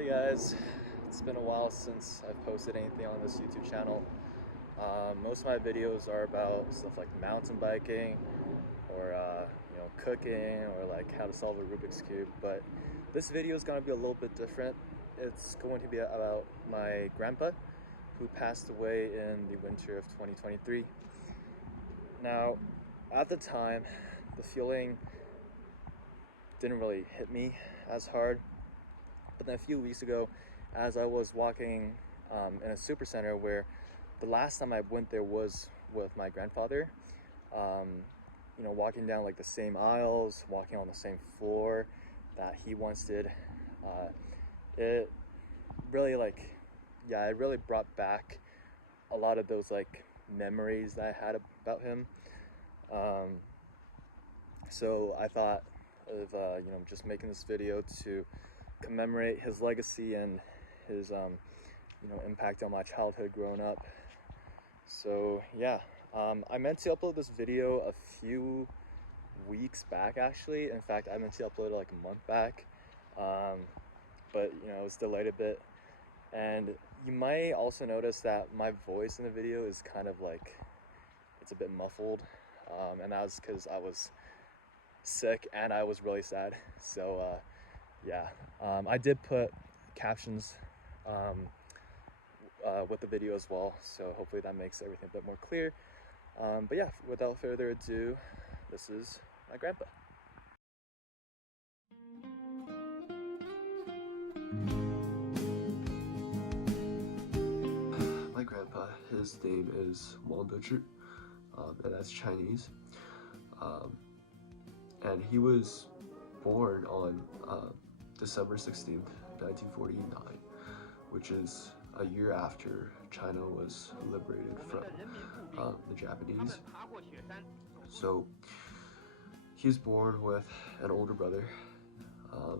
Hey guys, it's been a while since I've posted anything on this YouTube channel. Most of my videos are about stuff like mountain biking or cooking or like how to solve a Rubik's Cube, but this video is going to be a little bit different. It's going to be about my grandpa who passed away in the winter of 2023. Now, at the time, the feeling didn't really hit me as hard. But then a few weeks ago, as I was walking in a super center where the last time I went there was with my grandfather, walking down like the same aisles, walking on the same floor that he once did, it really it really brought back a lot of those like memories that I had about him. So I thought of just making this video to commemorate his legacy and his impact on my childhood growing up. So yeah, I meant to upload this video a few weeks back actually. In fact, I meant to upload it like a month back, but it was delayed a bit. And you might also notice that my voice in the video is kind of like, it's a bit muffled, and that was because I was sick and I was really sad. So yeah, I did put captions with the video as well, so hopefully that makes everything a bit more clear. But yeah, without further ado, this is my grandpa. My grandpa, his name is Wang, and that's Chinese. And he was born on December 16th, 1949, which is a year after China was liberated from the Japanese. So he was born with an older brother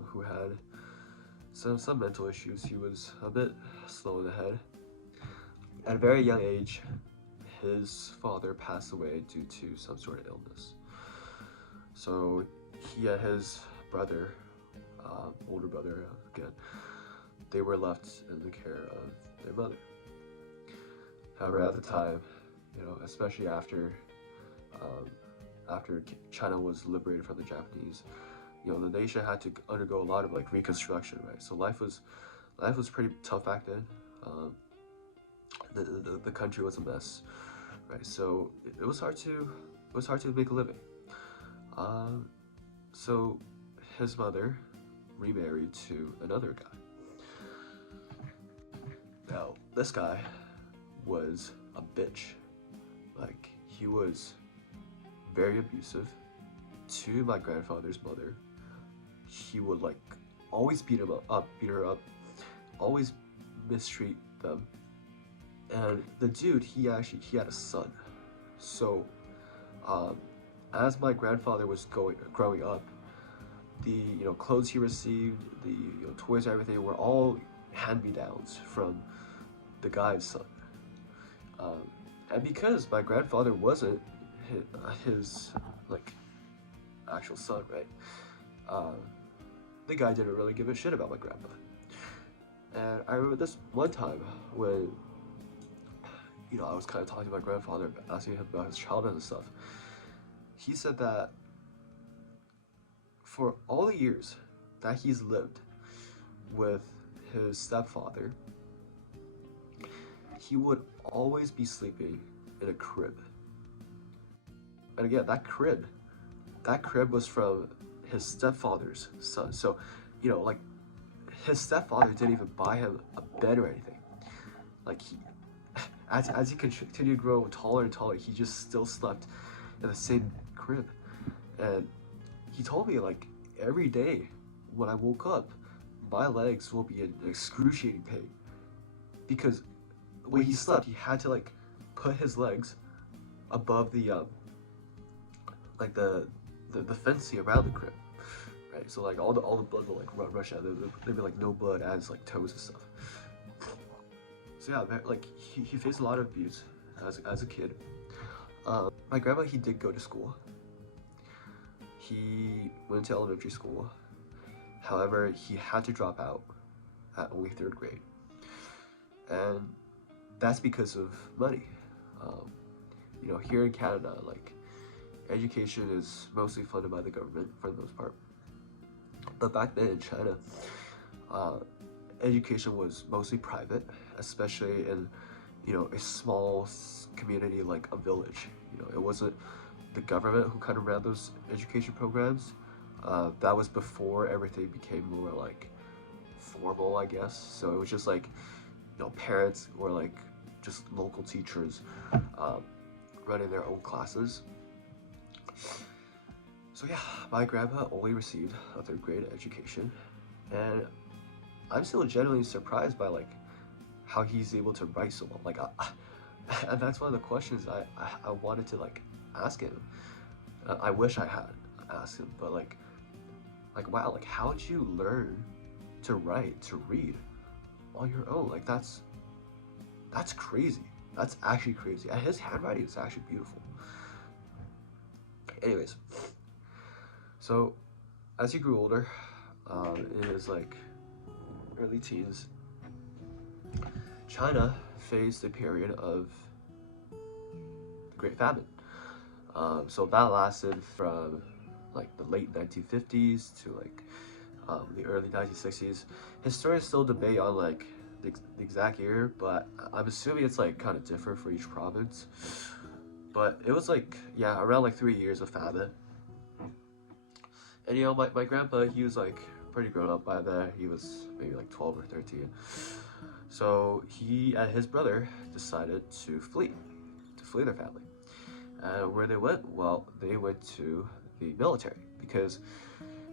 who had some mental issues. He was a bit slow in the head. At a very young age, his father passed away due to some sort of illness. So he and his brother, older brother again, they were left in the care of their mother. However, at the time, especially after China was liberated from the Japanese, the nation had to undergo a lot of like reconstruction, right? So life was pretty tough back then. The country was a mess, right? So it was hard to make a living. So his mother remarried to another guy. Now, this guy was a bitch. Like, he was very abusive to my grandfather's mother. He would like always beat her up, always mistreat them. And the dude, he had a son. So, as my grandfather was growing up, the clothes he received, the toys and everything were all hand-me-downs from the guy's son. And because my grandfather wasn't his like actual son, right? The guy didn't really give a shit about my grandpa. And I remember this one time when I was kind of talking to my grandfather, asking him about his childhood and stuff. He said that for all the years that he's lived with his stepfather, he would always be sleeping in a crib. And again, that crib was from his stepfather's son. So, like, his stepfather didn't even buy him a bed or anything. Like, as he continued to grow taller and taller, he just still slept in the same crib. And he told me, like, every day when I woke up, my legs will be in excruciating pain. Because when he slept, he had to like put his legs above the the fencing around the crib, right? So like all the blood will like rush out. There'd be like no blood as like toes and stuff. So yeah, like he faced a lot of abuse as a kid. My grandpa, he did go to school. He went to elementary school. However, he had to drop out at only 3rd grade. And that's because of money. Um, here in Canada, like, education is mostly funded by the government for the most part. But back then in China, uh, education was mostly private, especially in, a small community like a village. It wasn't the government who kind of ran those education programs. That was before everything became more like formal, I guess. So it was just like, parents or like just local teachers running their own classes. So yeah, my grandpa only received a 3rd grade education, and I'm still genuinely surprised by like how he's able to write so well. Like, and that's one of the questions I wanted to like ask him. I wish I had asked him, but like wow, like how did you learn to write, to read on your own? Like that's crazy. That's actually crazy. And his handwriting is actually beautiful. Anyways, so as he grew older, in his like early teens, China faced a period of the Great Famine. So that lasted from like the late 1950s to like the early 1960s. Historians still debate on like the exact year, but I'm assuming it's like kind of different for each province. But it was like, yeah, around like 3 years of famine. And my grandpa, he was like pretty grown up by then. He was maybe like 12 or 13. So he and his brother decided to flee their family. And where they went? Well, they went to the military because,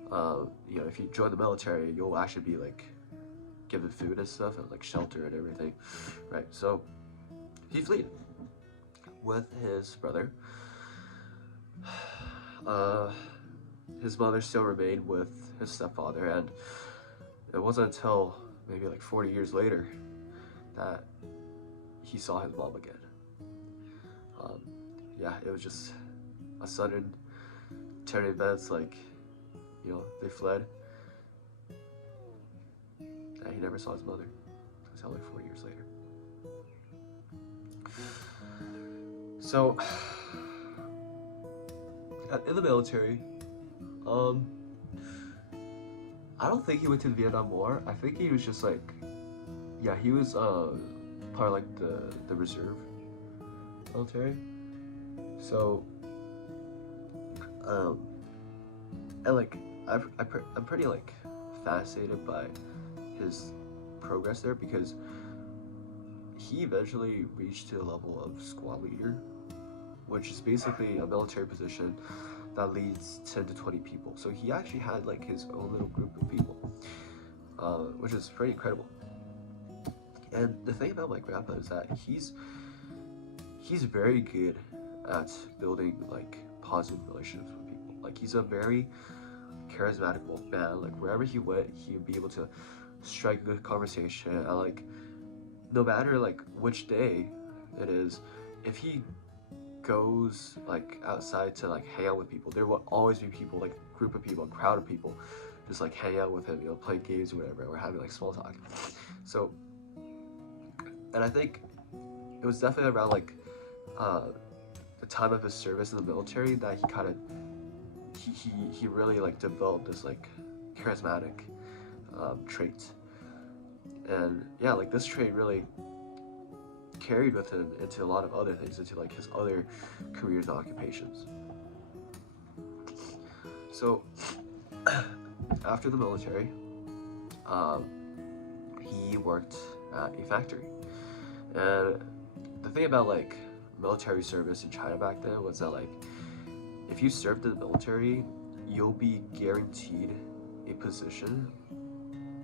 if you join the military, you'll actually be like given food and stuff and like shelter and everything, right? So he fled with his brother. His mother still remained with his stepfather, and it wasn't until maybe like 40 years later that he saw his mom again. Yeah, it was just a sudden turn of events, like, they fled, and he never saw his mother until like 40 years later. So, in the military, I don't think he went to the Vietnam War. I think he was just like, yeah, he was part of like the reserve military. So, and like I'm pretty like fascinated by his progress there because he eventually reached to the level of squad leader, which is basically a military position that leads 10 to 20 people. So he actually had like his own little group of people, which is pretty incredible. And the thing about my grandpa is that he's very good at building like positive relationships with people. Like he's a very charismatic man. Like wherever he went, he'd be able to strike a good conversation. And like no matter like which day it is, if he goes like outside to like hang out with people, there will always be people, like a group of people, a crowd of people, just like hang out with him, playing games or whatever, or having like small talk. So, and I think it was definitely around like the time of his service in the military that he kind of he really like developed this like charismatic trait. And yeah, like this trait really carried with him into a lot of other things, into like his other careers and occupations. So after the military, he worked at a factory. And the thing about like military service in China back then was that like if you served in the military, you'll be guaranteed a position,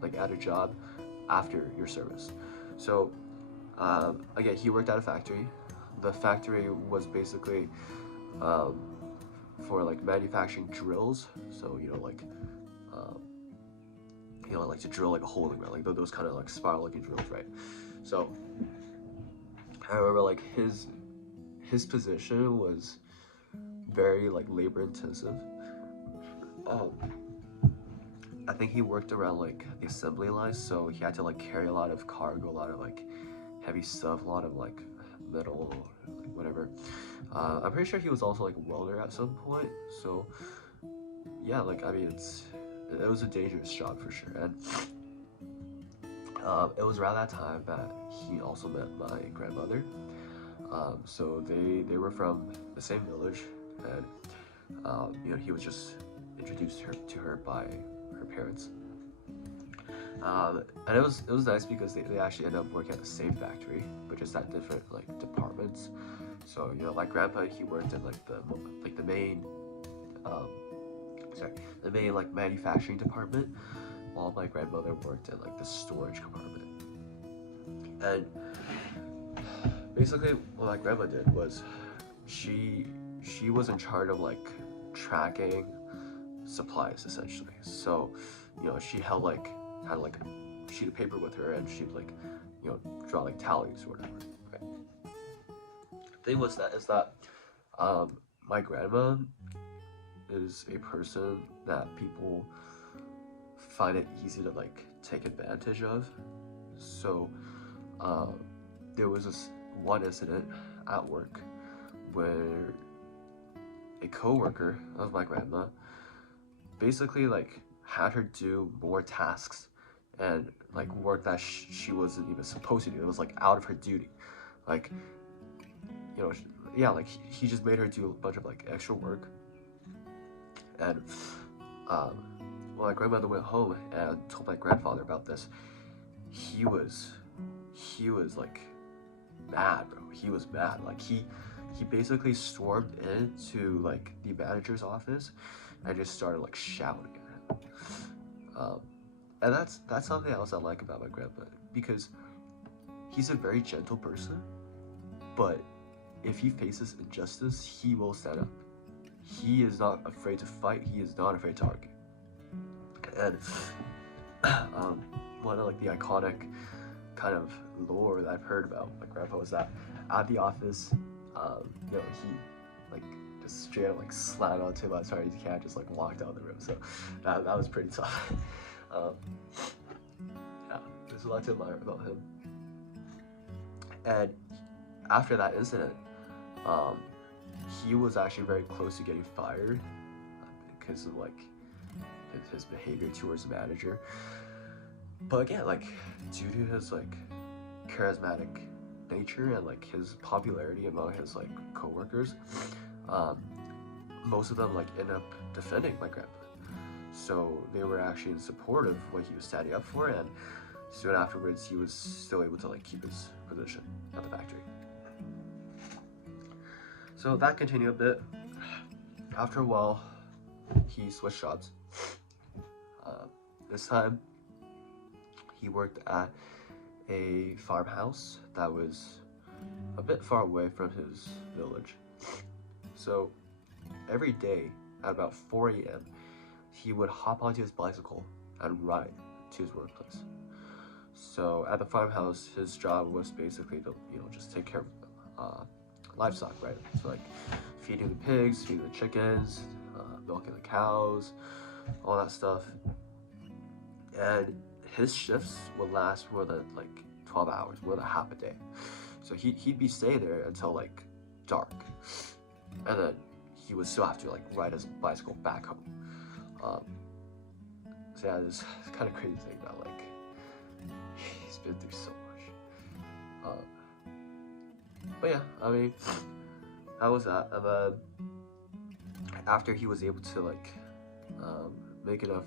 like at a job after your service. So again, he worked at a factory. The factory was basically for like manufacturing drills. So like to drill like a hole in the ground, like those kind of like spiral-looking drills, right? So I remember like his position was very like labor intensive. I think he worked around like the assembly lines, so he had to like carry a lot of cargo, a lot of like heavy stuff, a lot of like metal, like whatever. I'm pretty sure he was also like a welder at some point. So yeah, like I mean, it was a dangerous job for sure. And it was around that time that he also met my grandmother. So they were from the same village, and you know, he was just introduced to her by her parents. And it was nice because they actually ended up working at the same factory, but just at different like departments. So you know, my grandpa, he worked in like the main um, sorry, the main like manufacturing department, while my grandmother worked in like the storage compartment. And basically, what my grandma did was she was in charge of like tracking supplies essentially. So, you know, she had like a sheet of paper with her, and she'd like, you know, draw like tallies or whatever. Right. Thing was that is that my grandma is a person that people find it easy to like take advantage of. So um, there was this one incident at work where a coworker of my grandma basically like had her do more tasks and like work that she wasn't even supposed to do. It was like out of her duty. Like, you know, yeah, like he just made her do a bunch of like extra work. And um, when my grandmother went home and told my grandfather about this, he was like mad, bro. He was mad. Like he basically stormed into like the manager's office and just started like shouting at him. Um, and that's something else I like about my grandpa, because he's a very gentle person, but if he faces injustice, he will stand up. He is not afraid to fight. He is not afraid to argue. And one of like the iconic kind of lore that I've heard about my grandpa was that at the office, you know, he like just straight up like slammed onto him as hard as he can, just like walked out of the room. So that was pretty tough. um, yeah, there's a lot to admire about him. And after that incident, um, he was actually very close to getting fired because of like his behavior towards the manager. But again, like due to his like charismatic nature and like his popularity among his like coworkers, um, most of them like end up defending my grandpa. So they were actually in support of what he was standing up for, and soon afterwards he was still able to like keep his position at the factory. So that continued a bit. After a while, he switched jobs. This time, he worked at a farmhouse that was a bit far away from his village. So every day at about 4 a.m., he would hop onto his bicycle and ride to his workplace. So at the farmhouse, his job was basically to, you know, just take care of livestock, right? So like feeding the pigs, feeding the chickens, milking the cows, all that stuff. And his shifts would last more than like 12 hours, more than half a day. So he'd be staying there until like dark, and then he would still have to like ride his bicycle back home. So yeah, this kind of crazy thing that like he's been through so much. But yeah, I mean, that was that. And then after he was able to like make enough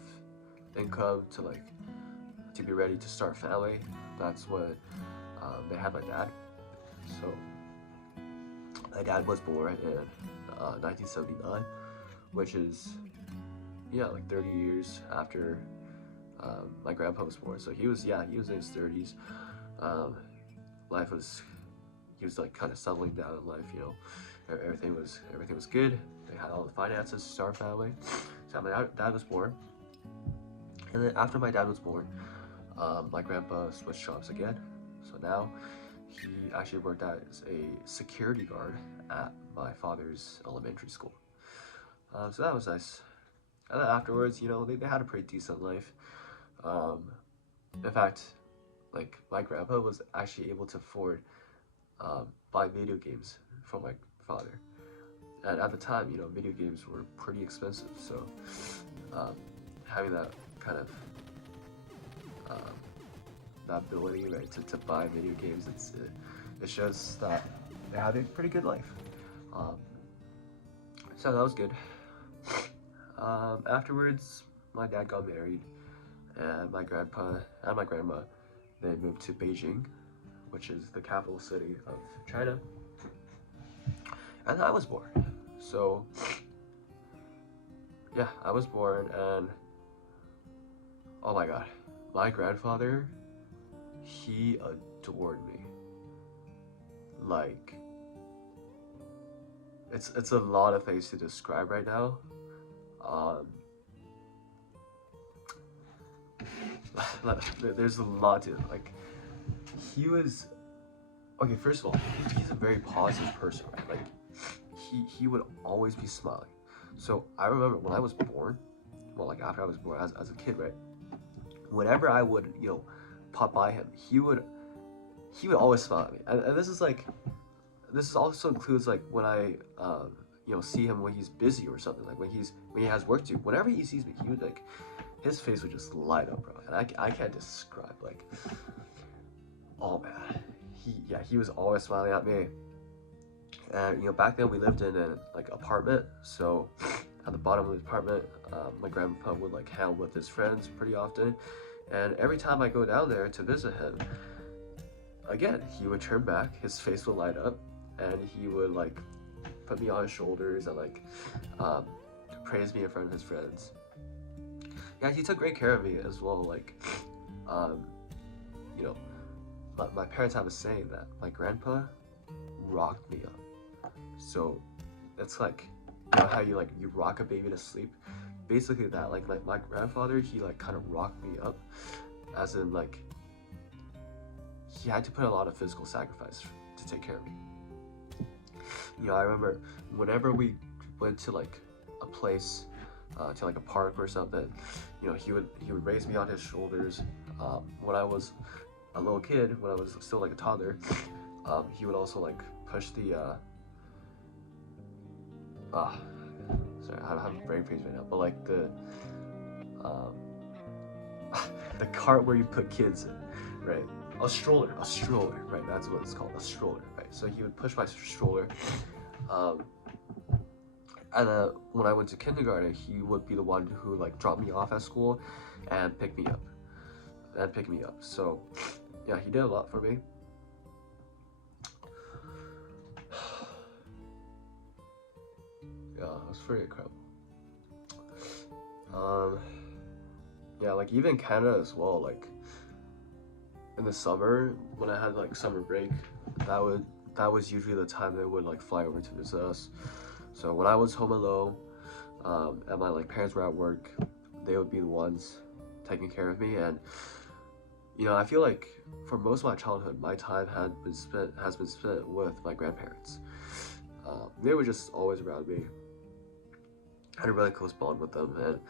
income to be ready to start a family, that's when they had my dad. So my dad was born in 1979, which is like 30 years after my grandpa was born. So he was in his 30s. He was like kind of settling down in life, you know. Everything was good. They had all the finances to start a family. So my dad was born. And then after my dad was born, my grandpa switched jobs again. So now he actually worked as a security guard at my father's elementary school. So that was nice. And then afterwards, you know, they had a pretty decent life. Um, in fact, like my grandpa was actually able to afford buy video games for my father. And at the time, you know, video games were pretty expensive. So um, having that kind of um, that ability, right, to buy video games, it shows that they had a pretty good life. Um, so that was good. Afterwards, my dad got married, and my grandpa and my grandma, they moved to Beijing, which is the capital city of China, and I was born. So yeah, I was born, and oh my god, my grandfather, he adored me. Like, it's a lot of things to describe right now. Um, there's a lot to like. He was okay. First of all, he's a very positive person, right? Like, he would always be smiling. So I remember when I was born, well, like after I was born as a kid, right? Whenever I would, you know, pop by him, he would always smile at me. And this is like, this is also includes like when I, you know, see him when he's busy or something. Like when he has work to do. Whenever he sees me, he would like, his face would just light up, bro. And I can't describe like, oh man, he was always smiling at me. And you know, back then we lived in an like apartment, so at the bottom of the apartment, my grandpa would like hang out with his friends pretty often, and every time I go down there to visit him, again he would turn back, his face would light up, and he would like put me on his shoulders and like um, praise me in front of his friends. Yeah, he took great care of me as well. Like, um, you know, my parents have a saying that my grandpa rocked me up. So it's like, you know how you rock a baby to sleep, basically that. Like my grandfather, he like kind of rocked me up, as in like he had to put a lot of physical sacrifice to take care of me. You know, I remember whenever we went to like a place, to like a park or something, you know, he would raise me on his shoulders. When I was a little kid, when I was still like a toddler, he would also like push the sorry, I have a brain freeze right now, but like um, the cart where you put kids in, right? A stroller, right? That's what it's called, a stroller, right? So he would push my stroller, um, and when I went to kindergarten, he would be the one who like dropped me off at school and pick me up. So yeah, he did a lot for me. Yeah, it was pretty incredible. Yeah, like even Canada as well. Like in the summer when I had like summer break, that was usually the time they would like fly over to visit us. So when I was home alone, and my like parents were at work, they would be the ones taking care of me. And you know, I feel like for most of my childhood, my time has been spent with my grandparents. They were just always around me. I had a really close bond with them, and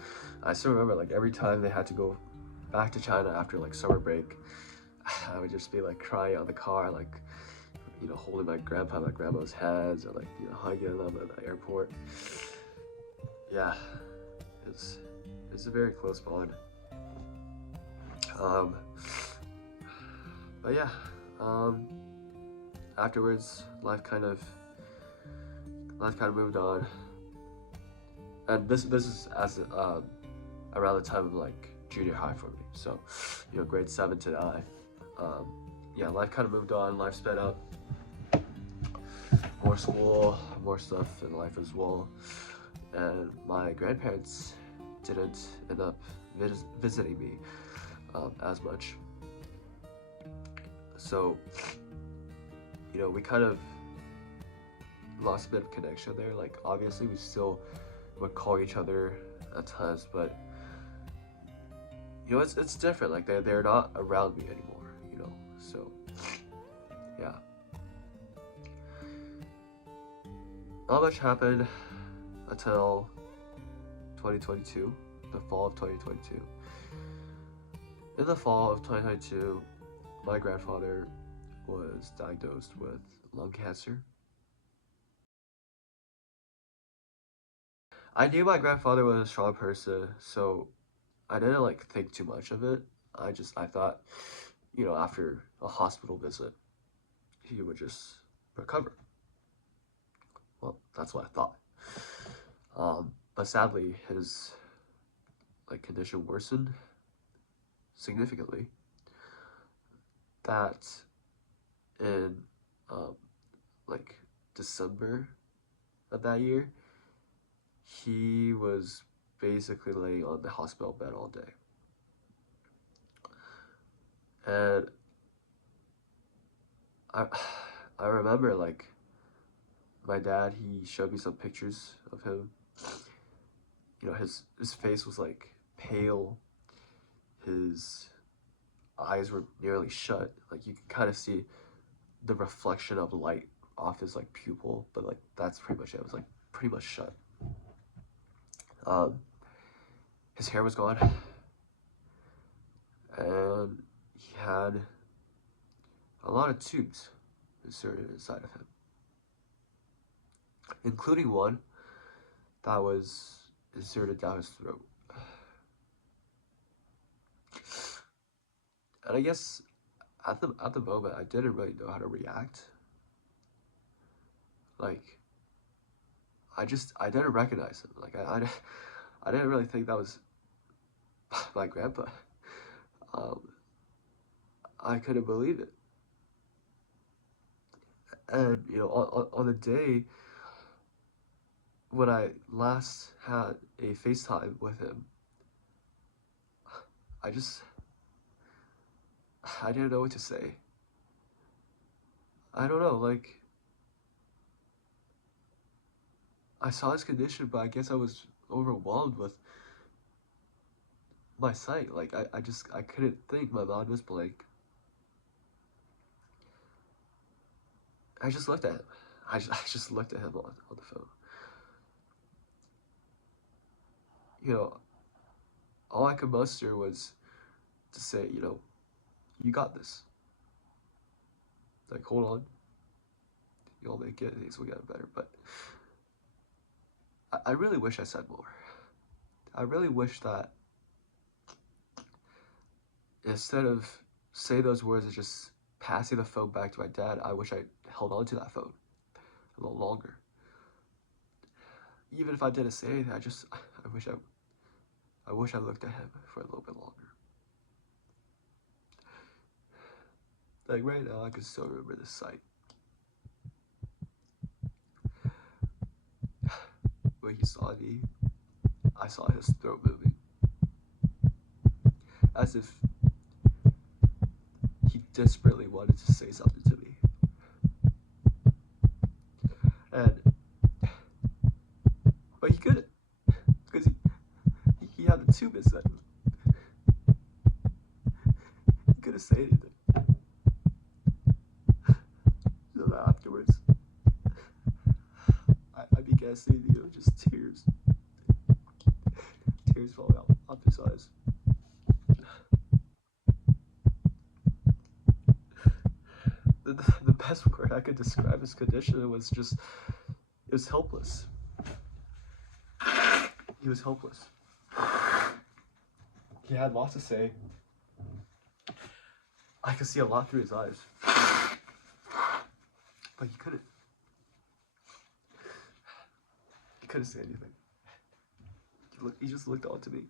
I still remember like every time they had to go back to China after like summer break, I would just be like crying on the car, like, you know, holding my grandpa and my grandma's hands, and like, you know, hugging them at the airport. Yeah, it's a very close bond. But yeah, afterwards, life kind of moved on, and this is as around the time of like junior high for me. So, you know, grade 7 to 9. Yeah, life kind of moved on. Life sped up. More school, more stuff in life as well, and my grandparents didn't end up visiting me as much. So, you know, we kind of lost a bit of connection there. Like, obviously, we still would call each other at times, but you know, it's different. Like they're not around me anymore. You know, so yeah. Not much happened until 2022, the fall of 2022. In the fall of 2022, my grandfather was diagnosed with lung cancer. I knew my grandfather was a strong person, so I didn't like think too much of it. I thought, after a hospital visit, he would just recover. Well, that's what I thought. But sadly, his condition worsened significantly. That in um, like December of that year, he was basically laying on the hospital bed all day. And I I remember my dad, he showed me some pictures of him. His face was pale. His eyes were nearly shut. Like you can kind of see the reflection of light off his pupil, but that's pretty much it. It was pretty much shut. Um, his hair was gone, and he had a lot of tubes inserted inside of him, including one that was inserted down his throat. And I guess at the moment I didn't really know how to react. Like I didn't recognize him. I didn't really think that was my grandpa. Um, I couldn't believe it. And on the day when I last had a FaceTime with him, I just I didn't know what to say. I don't know, I saw his condition, but I guess I was overwhelmed with my sight. I couldn't think. My mind was blank. I just looked at him. I just looked at him on the phone. You know, all I could muster was to say, you got this. Hold on. You'll make it. Things will get better. But I really wish I said more. I really wish that instead of say those words and just passing the phone back to my dad, I wish I held on to that phone a little longer. Even if I didn't say anything, I wish I looked at him for a little bit longer. Right now, I can still remember this sight. When he saw me, I saw his throat moving, as if he desperately wanted to say something to me. And but he couldn't, because he had the tube inside him. He couldn't say anything. So that afterwards, I began seeing just tears falling out his eyes. The best word I could describe his condition was just, it was helpless. He was helpless. He had lots to say. I could see a lot through his eyes. But he couldn't. He couldn't say anything. He just looked on to me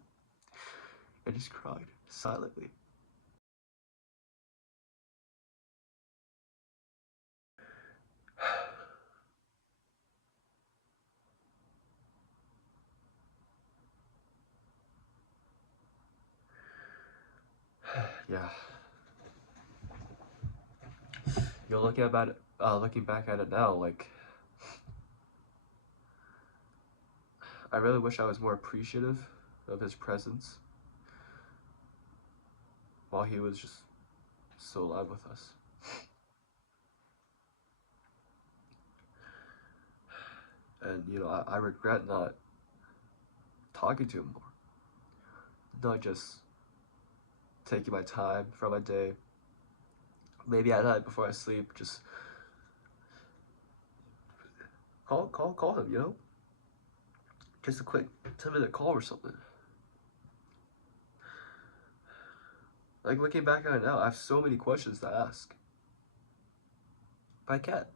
and just cried silently. Yeah. Looking back at it now, I really wish I was more appreciative of his presence while he was just so alive with us. And I regret not talking to him more, not just taking my time from my day. Maybe at night before I sleep, just call him, you know? Just a quick 10-minute call or something. Like, looking back on it now, I have so many questions to ask. But I can't.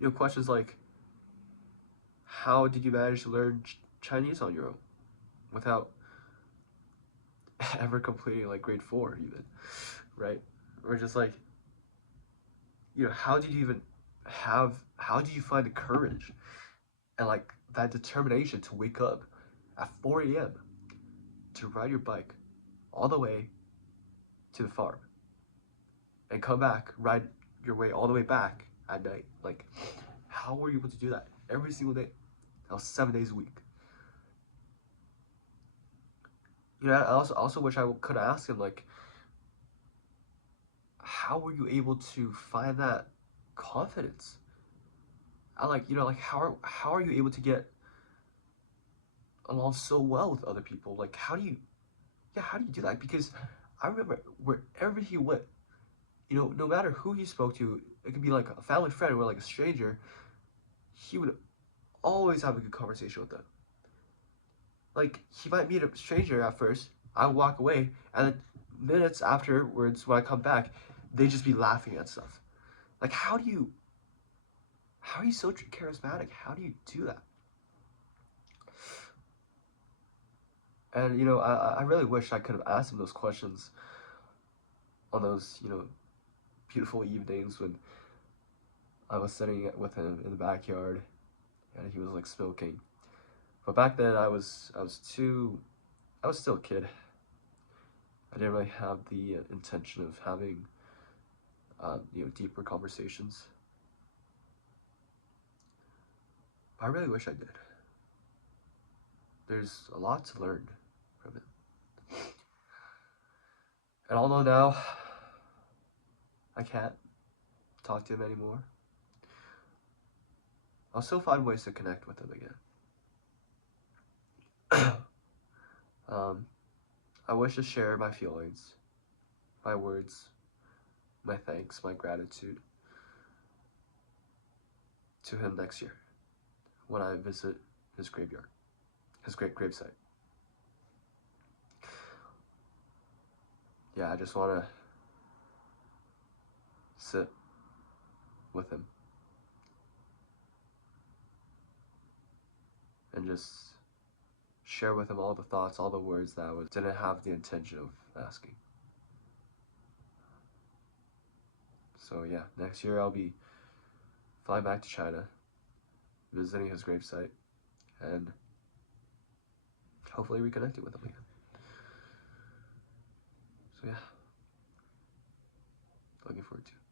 You know, questions like, how did you manage to learn Chinese on your own without ever completing like grade 4 even, right? Or just like, you know, how did you find the courage and like that determination to wake up at 4 a.m. to ride your bike all the way to the farm and come back, ride your way all the way back at night? Like, how were you able to do that every single day? That was 7 days a week. You know, I also wish I could ask him, like, how were you able to find that confidence? I like, you know, like, how are you able to get along so well with other people? Like, how do you do that? Because I remember wherever he went, you know, no matter who he spoke to, it could be like a family friend or like a stranger, he would always have a good conversation with them. Like, he might meet a stranger at first, I would walk away, and then minutes afterwards, when I come back, they'd just be laughing at stuff. Like, how are you so charismatic? How do you do that? And, you know, I really wish I could have asked him those questions on those, you know, beautiful evenings when I was sitting with him in the backyard and he was like smoking. But back then I was still a kid. I didn't really have the intention of having, you know, deeper conversations. I really wish I did. There's a lot to learn from it. And although now I can't talk to him anymore, I'll still find ways to connect with him again. I wish to share my feelings, my words, my thanks, my gratitude to him next year when I visit his graveyard, his great gravesite. Yeah, I just want to sit with him and just share with him all the thoughts, all the words that I didn't have the intention of asking. So yeah, next year I'll be flying back to China, visiting his gravesite, and hopefully reconnecting with him again. So yeah, looking forward to it.